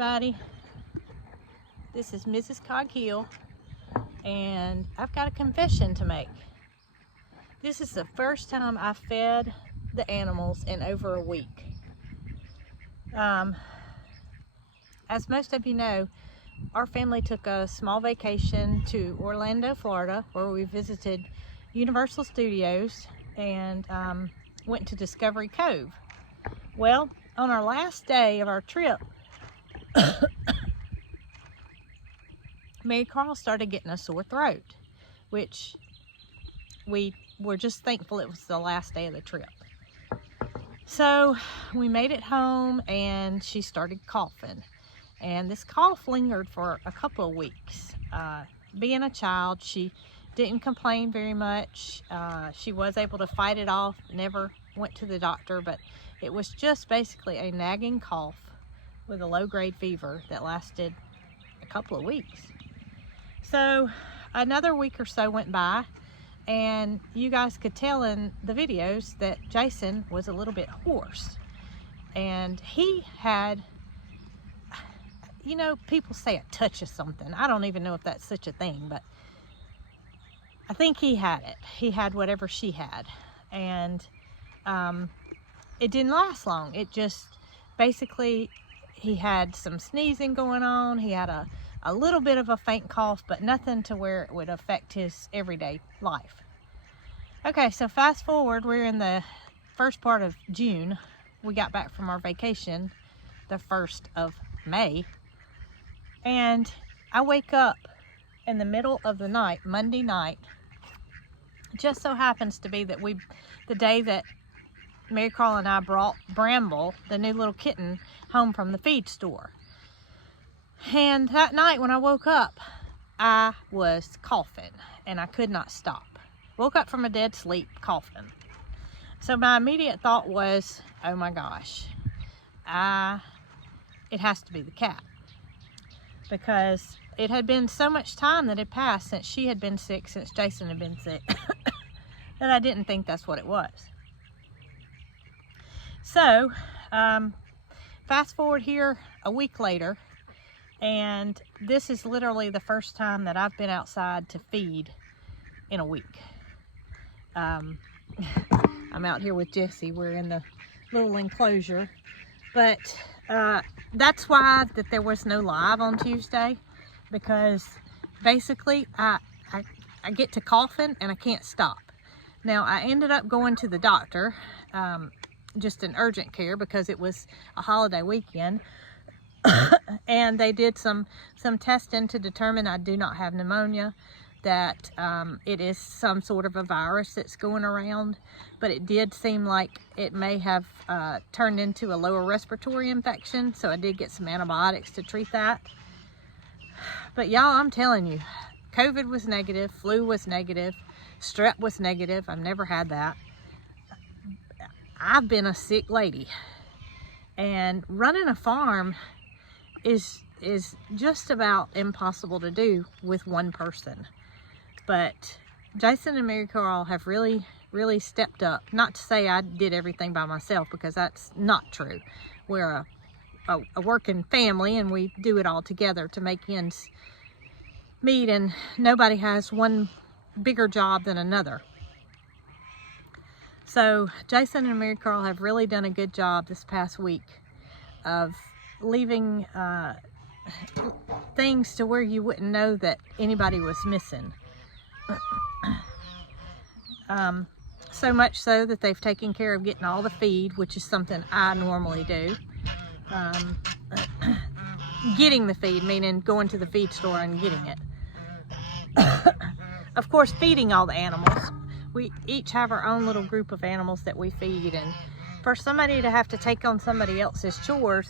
everybody. This is Mrs. Cog Hill, and I've got a confession to make. This is the first time I fed the animals in over a week. As most of you know, our family took a small vacation to Orlando, Florida, where we visited Universal Studios and went to Discovery Cove. Well, on our last day of our trip, Marycarl started getting a sore throat, which we were just thankful it was the last day of the trip. So we made it home and she started coughing, and this cough lingered for a couple of weeks. Being a child, she didn't complain very much. She was able to fight it off, never went to the doctor, but it was just basically a nagging cough with a low-grade fever that lasted a couple of weeks. So another week or so went by, and you guys could tell in the videos that Jason was a little bit hoarse. And he had, you know, people say a touch of something. I don't even know if that's such a thing, but I think he had it. He had whatever she had. And it didn't last long. It just basically, he had some sneezing going on. He had a little bit of a faint cough, but nothing to where it would affect his everyday life. Okay, so fast forward, we're in the first part of June. We got back from our vacation the 1st of May. And I wake up in the middle of the night, Monday night. Just so happens to be that the day that Marycarl and I brought Bramble, the new little kitten, home from the feed store. And that night when I woke up, I was coughing and I could not stop. Woke up from a dead sleep coughing. So my immediate thought was, oh my gosh, it has to be the cat. Because it had been so much time that had passed since she had been sick, since Jason had been sick, that I didn't think that's what it was. So, fast forward here a week later, and this is literally the first time that I've been outside to feed in a week. I'm out here with Jessie. We're in the little enclosure, but that's why that there was no live on Tuesday, because basically I get to coughing and I can't stop. Now, I ended up going to the doctor, just an urgent care, because it was a holiday weekend. And they did some testing to determine I do not have pneumonia, that it is some sort of a virus that's going around, but it did seem like it may have turned into a lower respiratory infection, so I did get some antibiotics to treat that. But y'all, I'm telling you, COVID was negative, flu was negative, strep was negative. I've never had that. I've been a sick lady, and running a farm is just about impossible to do with one person. But Jason and Marycarl have really stepped up. Not to say I did everything by myself, because that's not true. We're a working family, and we do it all together to make ends meet, and nobody has one bigger job than another. So Jason and Marycarl have really done a good job this past week of leaving things to where you wouldn't know that anybody was missing. So much so that they've taken care of getting all the feed, which is something I normally do. Getting the feed, meaning going to the feed store and getting it. Of course, feeding all the animals. We each have our own little group of animals that we feed, and for somebody to have to take on somebody else's chores,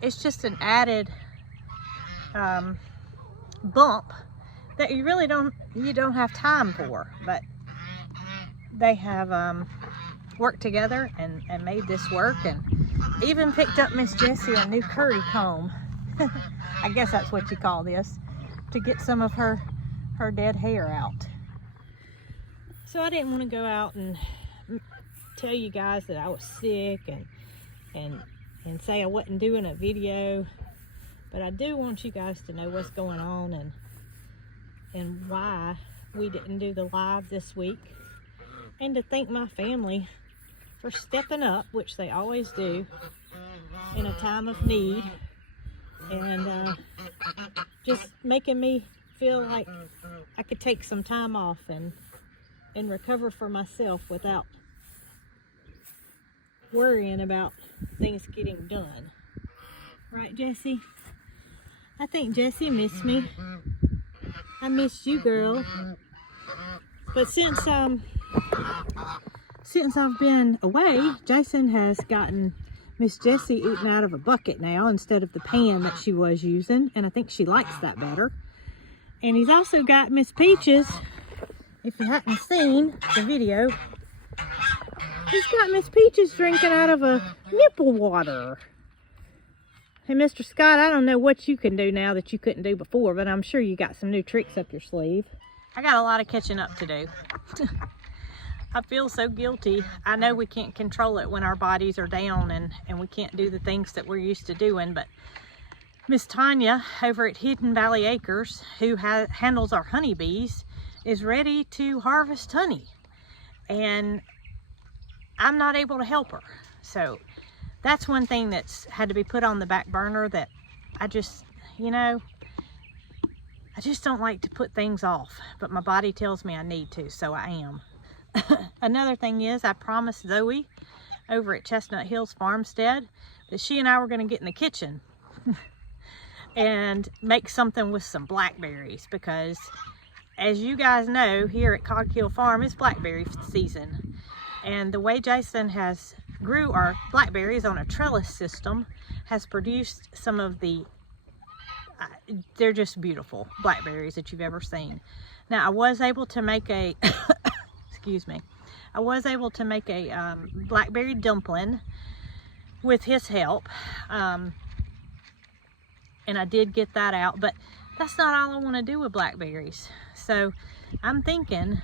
it's just an added bump that you really don't have time for. But they have worked together and made this work, and even picked up Miss Jessie a new curry comb. I guess that's what you call this, to get some of her dead hair out. So I didn't want to go out and tell you guys that I was sick and say I wasn't doing a video. But I do want you guys to know what's going on and why we didn't do the live this week, and to thank my family for stepping up, which they always do in a time of need, and just making me feel like I could take some time off and recover for myself without worrying about things getting done. Right, Jessie? I think Jessie missed me. I missed you, girl. But since I've been away, Jason has gotten Miss Jessie eating out of a bucket now instead of the pan that she was using, and I think she likes that better. And he's also got Miss Peaches. If you hadn't seen the video, he's got Miss Peaches drinking out of a nipple water. Hey, Mr. Scott, I don't know what you can do now that you couldn't do before, but I'm sure you got some new tricks up your sleeve. I got a lot of catching up to do. I feel so guilty. I know we can't control it when our bodies are down and we can't do the things that we're used to doing, but Miss Tanya over at Hidden Valley Acres, who handles our honeybees, is ready to harvest honey, and I'm not able to help her. So that's one thing that's had to be put on the back burner, that I just, I just don't like to put things off, but my body tells me I need to, so I am. Another thing is, I promised Zoe over at Chestnut Hills Farmstead that she and I were going to get in the kitchen and make something with some blackberries, because as you guys know, here at Cog Hill Farm, it's blackberry season. And the way Jason has grew our blackberries on a trellis system has produced some of the, they're just beautiful blackberries that you've ever seen. Now, I was able to make a, excuse me, I was able to make a blackberry dumpling with his help. And I did get that out, but that's not all I want to do with blackberries. So I'm thinking,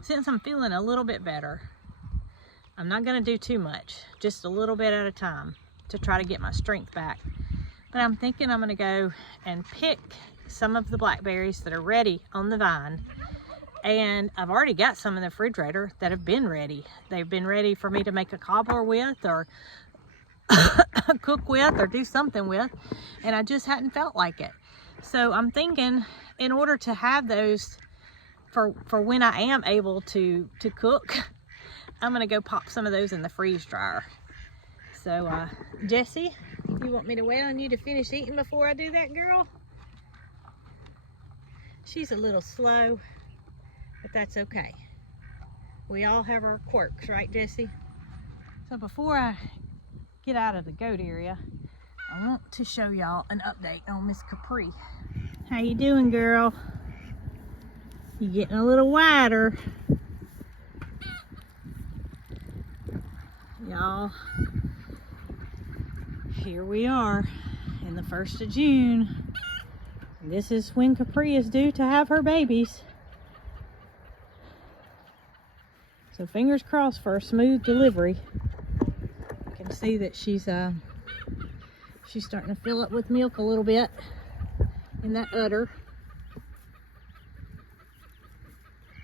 since I'm feeling a little bit better, I'm not going to do too much, just a little bit at a time to try to get my strength back. But I'm thinking I'm going to go and pick some of the blackberries that are ready on the vine. And I've already got some in the refrigerator that have been ready. They've been ready for me to make a cobbler with, or cook with, or do something with, and I just hadn't felt like it. So I'm thinking, in order to have those for when I am able to cook, I'm gonna go pop some of those in the freeze dryer. So Jessie, you want me to wait on you to finish eating before I do that, girl? She's a little slow, but that's okay. We all have our quirks, right, Jessie? So before I get out of the goat area, I want to show y'all an update on Miss Capri. How you doing, girl? You getting a little wider. Y'all, here we are in the 1st of June. This is when Capri is due to have her babies. So fingers crossed for a smooth delivery. You can see that she's starting to fill up with milk a little bit in that udder.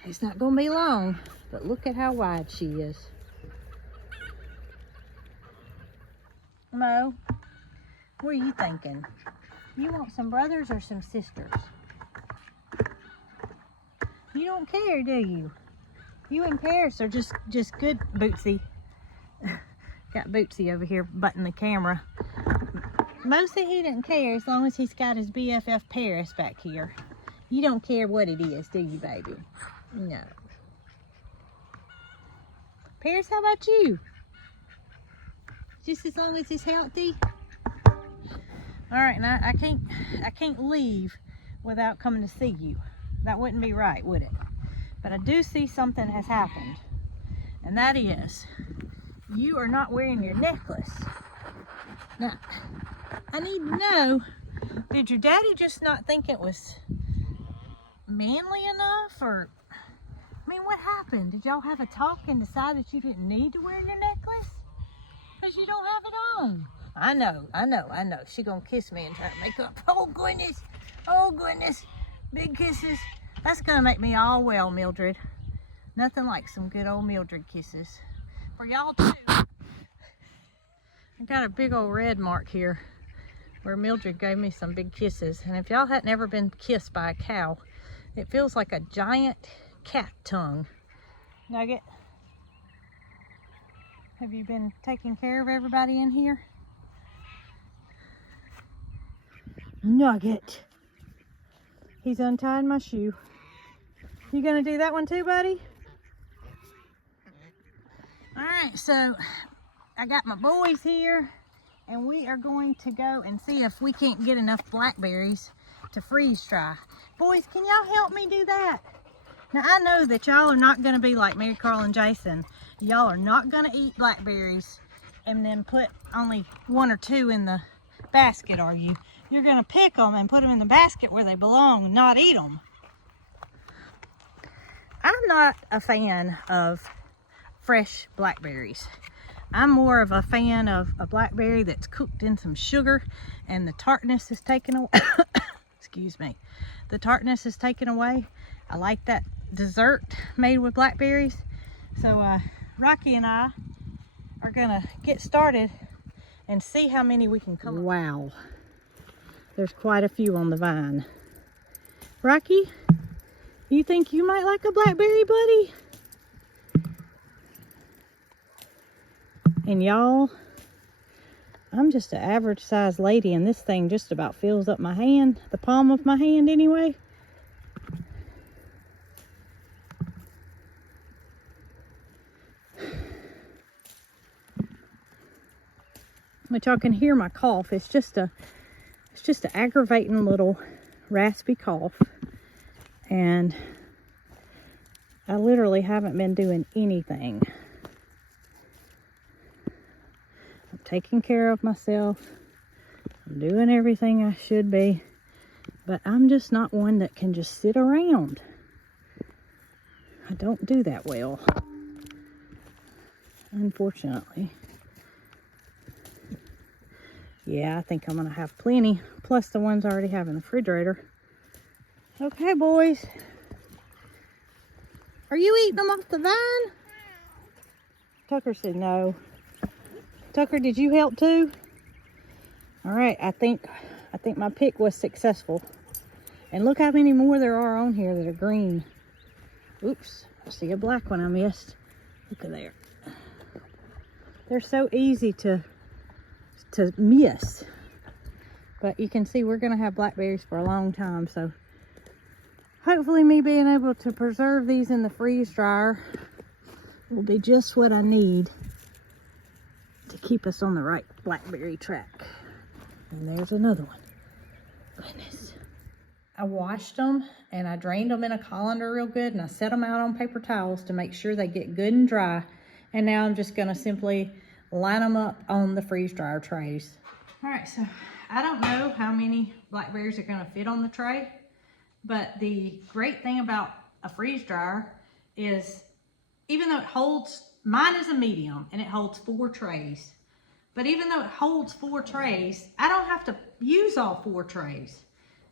It's not going to be long, but look at how wide she is. Mo, what are you thinking? You want some brothers or some sisters? You don't care, do you? You and Paris are just good. Bootsy. Got Bootsy over here butting the camera. Mostly he doesn't care as long as he's got his BFF Paris back here. You don't care what it is, do you, baby? No. Paris, how about you? Just as long as he's healthy? Alright, now I can't leave without coming to see you. That wouldn't be right, would it? But I do see something has happened. And that is, you are not wearing your necklace. Now, I need to know, did your daddy just not think it was manly enough? Or, I mean, what happened? Did y'all have a talk and decide that you didn't need to wear your necklace? Because you don't have it on. I know. She gonna kiss me and try to make up. Oh goodness, big kisses. That's gonna make me all well, Mildred. Nothing like some good old Mildred kisses. For y'all too. I got a big old red mark here where Mildred gave me some big kisses. And if y'all hadn't ever been kissed by a cow, it feels like a giant cat tongue. Nugget, have you been taking care of everybody in here? Nugget. He's untied my shoe. You gonna do that one too, buddy? All right, so I got my boys here and we are going to go and see if we can't get enough blackberries to freeze dry. Boys, can y'all help me do that? Now I know that y'all are not gonna be like Marycarl and Jason. Y'all are not gonna eat blackberries and then put only 1 or 2 in the basket, are you? You're gonna pick them and put them in the basket where they belong and not eat them. I'm not a fan of fresh blackberries. I'm more of a fan of a blackberry that's cooked in some sugar and the tartness is taken away. Excuse me. The tartness is taken away. I like that dessert made with blackberries. So Rocky and I are gonna get started and see how many we can come up. Wow. There's quite a few on the vine. Rocky, you think you might like a blackberry, buddy? And y'all, I'm just an average sized lady and this thing just about fills up my hand, the palm of my hand anyway. But y'all can hear my cough. It's just an aggravating little raspy cough. And I literally haven't been doing anything. I'm taking care of myself. I'm doing everything I should be. But I'm just not one that can just sit around. I don't do that well, unfortunately. Yeah, I think I'm gonna have plenty, plus the ones I already have in the refrigerator. Okay, boys. Are you eating them off the vine? Tucker said no. Tucker, did you help too? All right, I think my pick was successful. And look how many more there are on here that are green. Oops, I see a black one I missed. Look at there. They're so easy to miss. But you can see we're gonna have blackberries for a long time, so hopefully me being able to preserve these in the freeze dryer will be just what I need to keep us on the right blackberry track. And there's another one. Goodness. I washed them and I drained them in a colander real good and I set them out on paper towels to make sure they get good and dry. And now I'm just gonna simply line them up on the freeze dryer trays. All right, so I don't know how many blackberries are gonna fit on the tray, but the great thing about a freeze dryer is even though it holds, mine is a medium and it holds 4 trays, but even though it holds 4 trays, I don't have to use all 4 trays.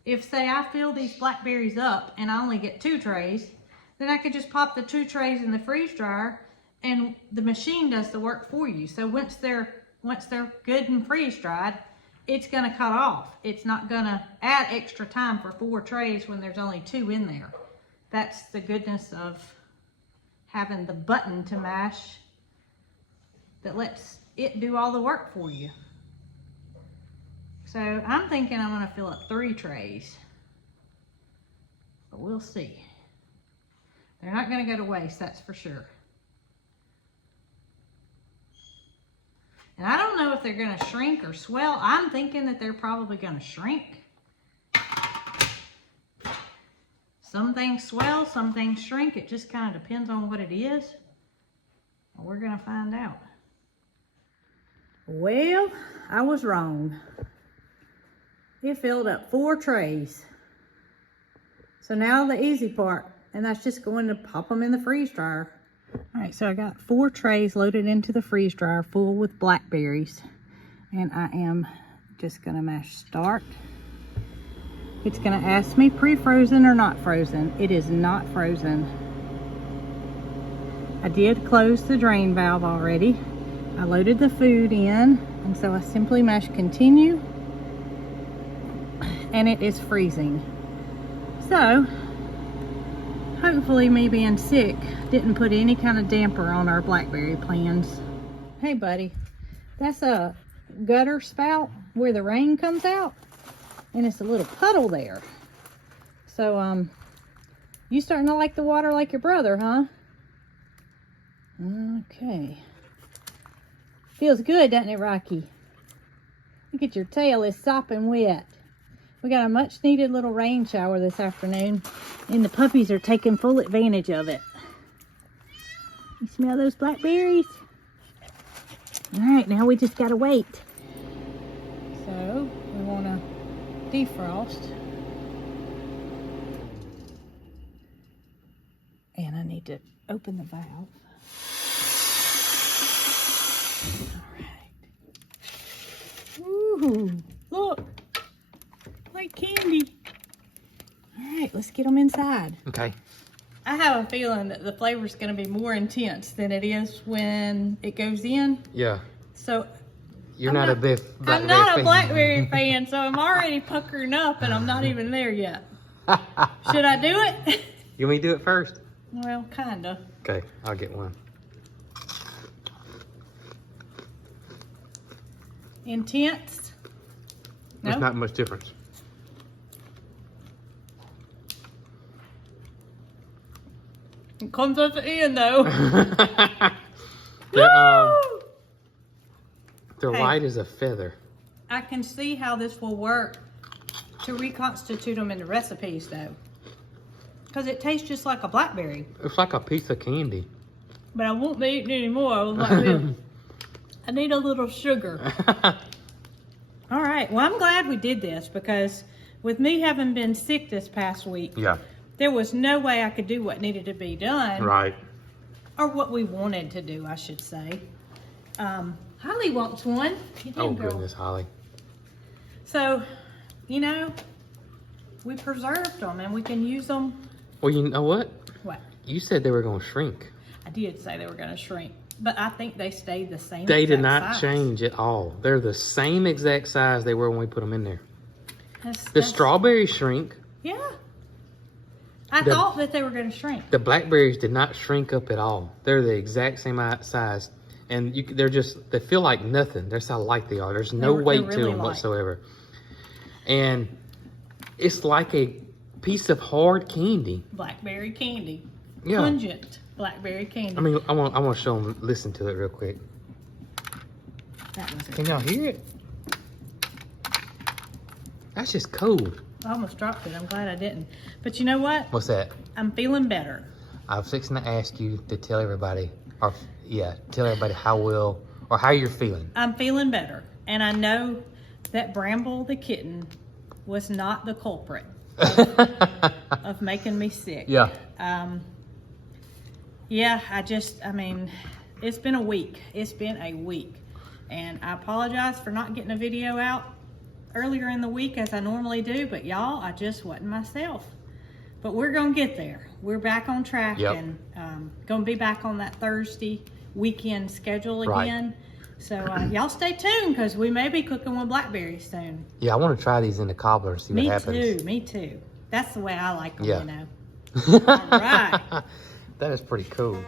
If say I fill these blackberries up and I only get 2 trays, then I could just pop the 2 trays in the freeze dryer and the machine does the work for you. So once they're good and freeze dried, it's gonna cut off. It's not gonna add extra time for 4 trays when there's only 2 in there. That's the goodness of having the button to mash that lets it do all the work for you. So I'm thinking I'm gonna fill up 3 trays, but we'll see. They're not gonna go to waste, that's for sure. And I don't know if they're gonna shrink or swell. I'm thinking that they're probably gonna shrink. Some things swell, some things shrink. It just kind of depends on what it is. Well, we're gonna find out. Well, I was wrong. It filled up 4 trays. So now the easy part, and that's just going to pop them in the freeze dryer. All right, so I got 4 trays loaded into the freeze dryer full with blackberries. And I am just gonna mash start. It's gonna ask me pre-frozen or not frozen. It is not frozen. I did close the drain valve already. I loaded the food in, and so I simply mash continue, and it is freezing. So, hopefully me being sick didn't put any kind of damper on our blackberry plans. Hey buddy, that's a gutter spout where the rain comes out, and it's a little puddle there. So, you starting to like the water like your brother, huh? Okay. Feels good, doesn't it, Rocky? Look at your tail, is sopping wet. We got a much needed little rain shower this afternoon, and the puppies are taking full advantage of it. You smell those blackberries? All right, now we just gotta wait. So we wanna defrost. And I need to open the valve. Ooh, look, like candy. All right, let's get them inside. Okay. I have a feeling that the flavor is going to be more intense than it is when it goes in. Yeah. So You're not a big blackberry I'm not a fan. blackberry fan, so I'm already puckering up, and I'm not even there yet. Should I do it? You want me to do it first? Well, kinda. Okay, I'll get one. Intense? No? There's not much difference. It comes at the end, though. They're Hey. light as a feather. I can see how this will work to reconstitute them into recipes, though. Because it tastes just like a blackberry. It's like a piece of candy. But I won't be eating anymore. I was like this. I need a little sugar. All right. Well, I'm glad we did this, because with me having been sick this past week, Yeah. there was no way I could do what needed to be done. Right. Or what we wanted to do, I should say. Holly wants one. You Oh, did, girl. goodness, Holly. So, you know, we preserved them and we can use them. Well, you know what? What? You said they were going to shrink. I did say they were going to shrink, but I think they stayed the same. They did exact not size. change at all. They're the same exact size they were when we put them in there. The That's- strawberries shrink. Yeah. I thought that they were going to shrink. The blackberries did not shrink up at all. They're the exact same size. And they feel like nothing. That's how light they are. There's no weight really to them light. whatsoever. And it's like a piece of hard candy. Blackberry candy. Yeah. Pungent blackberry candy. I mean, I want to show them, listen to it real quick. That was it. Can y'all hear it? That's just cold. I almost dropped it. I'm glad I didn't. But you know what? What's that? I'm feeling better. I was fixing to ask you to tell everybody, tell everybody how you're feeling. I'm feeling better. And I know that Bramble the kitten was not the culprit of making me sick. Yeah. Yeah, I mean, it's been a week. It's been a week. And I apologize for not getting a video out earlier in the week as I normally do, but y'all, I just wasn't myself. But we're gonna get there. We're back on track. Yep. And gonna be back on that Thursday weekend schedule Right. again. So y'all stay tuned, because we may be cooking with blackberries soon. Yeah, I want to try these in the cobbler and see what happens. Me too. That's the way I like them, Yeah. you know. All right. That is pretty cool.